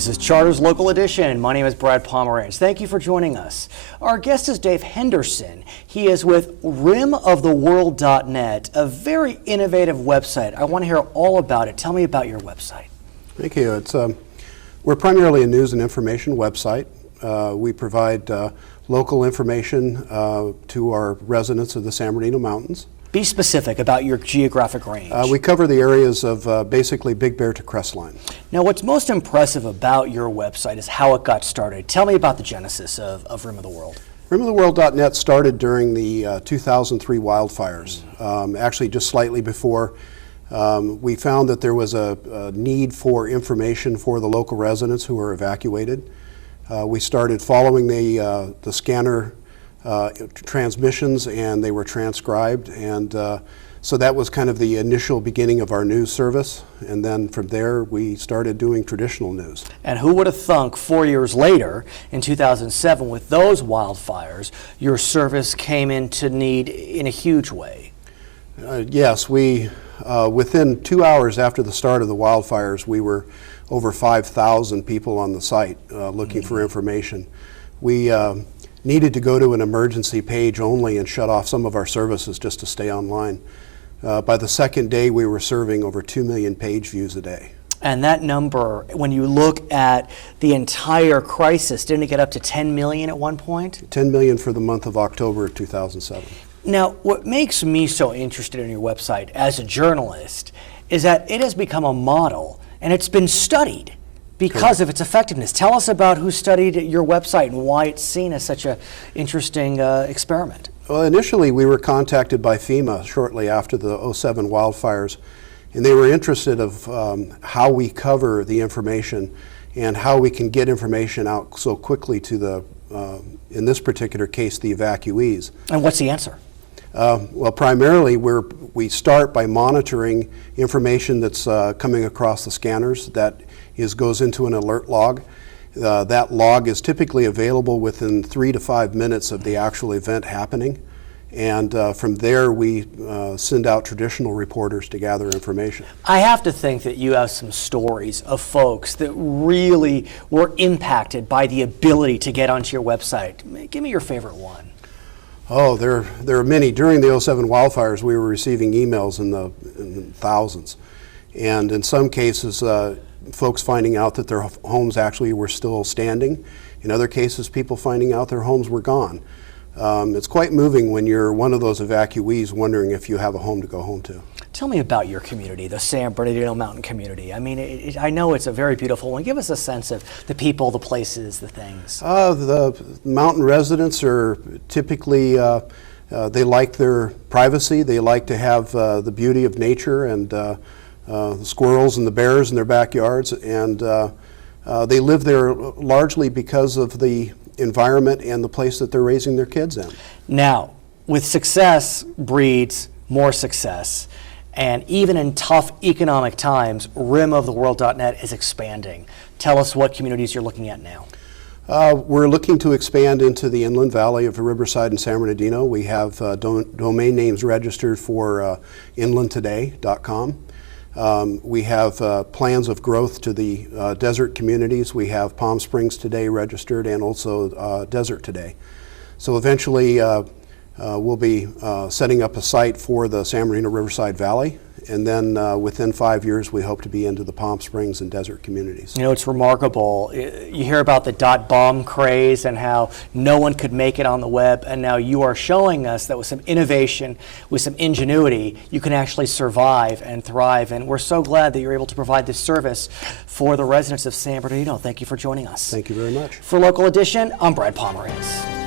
This is Charter's Local Edition. My name is Brad Pomerantz. Thank you for joining us. Our guest is Dave Henderson. He is with RIMOFTHEWORLD.net, a very innovative website. I want to hear all about it. Tell me about your website. Thank you. We're primarily a news and information website. We provide local information to our residents of the San Bernardino Mountains. Be specific about your geographic range. We cover the areas of basically Big Bear to Crestline. Now, what's most impressive about your website is how it got started. Tell me about the genesis of Rim of the World. RIMOFTHEWORLD.net started during the 2003 wildfires, actually just slightly before. We found that there was a need for information for the local residents who were evacuated. We started following the scanner transmissions, and they were transcribed, and so that was kind of the initial beginning of our news service, and then from there we started doing traditional news. And who would have thunk 4 years later, in 2007, with those wildfires, your service came into need in a huge way? Yes, we within 2 hours after the start of the wildfires, we were over 5,000 people on the site looking for information. We needed to go to an emergency page only and shut off some of our services just to stay online. By the second day, we were serving over 2 million page views a day. And that number, when you look at the entire crisis, didn't it get up to 10 million at one point? 10 million for the month of October of 2007. Now, what makes me so interested in your website as a journalist is that it has become a model, and it's been studied because of its effectiveness. Tell us about who studied your website and why it's seen as such an interesting experiment. Well, initially we were contacted by FEMA shortly after the 2007 wildfires, and they were interested of how we cover the information and how we can get information out so quickly to the, in this particular case, the evacuees. And what's the answer? Well, primarily we start by monitoring information that's coming across the scanners that goes into an alert log. That log is typically available within 3 to 5 minutes of the actual event happening. And from there, we send out traditional reporters to gather information. I have to think that you have some stories of folks that really were impacted by the ability to get onto your website. Give me your favorite one. Oh, there are many. During the 2007 wildfires, we were receiving emails in the thousands. And in some cases, folks finding out that their homes actually were still standing. In other cases, people finding out their homes were gone. It's quite moving when you're one of those evacuees wondering if you have a home to go home to. Tell me about your community, the San Bernardino mountain community. I mean, I know it's a very beautiful one. Give us a sense of the people, the places, the things. The mountain residents are typically, they like their privacy. They like to have the beauty of nature and the squirrels and the bears in their backyards, and they live there largely because of the environment and the place that they're raising their kids in. Now, with success breeds more success, and even in tough economic times, RIMOFTHEWORLD.net is expanding. Tell us what communities you're looking at now. We're looking to expand into the inland valley of Riverside and San Bernardino. We have domain names registered for inlandtoday.com. We have plans of growth to the desert communities. We have Palm Springs Today registered and also Desert Today. So eventually we'll be setting up a site for the San Bernardino Riverside Valley, and then within 5 years we hope to be into the Palm Springs and desert communities. You know, it's remarkable. You hear about the .bomb craze and how no one could make it on the web, and now you are showing us that with some innovation, with some ingenuity, you can actually survive and thrive, and we're so glad that you're able to provide this service for the residents of San Bernardino. Thank you for joining us. Thank you very much. For Local Edition, I'm Brad Pomerantz.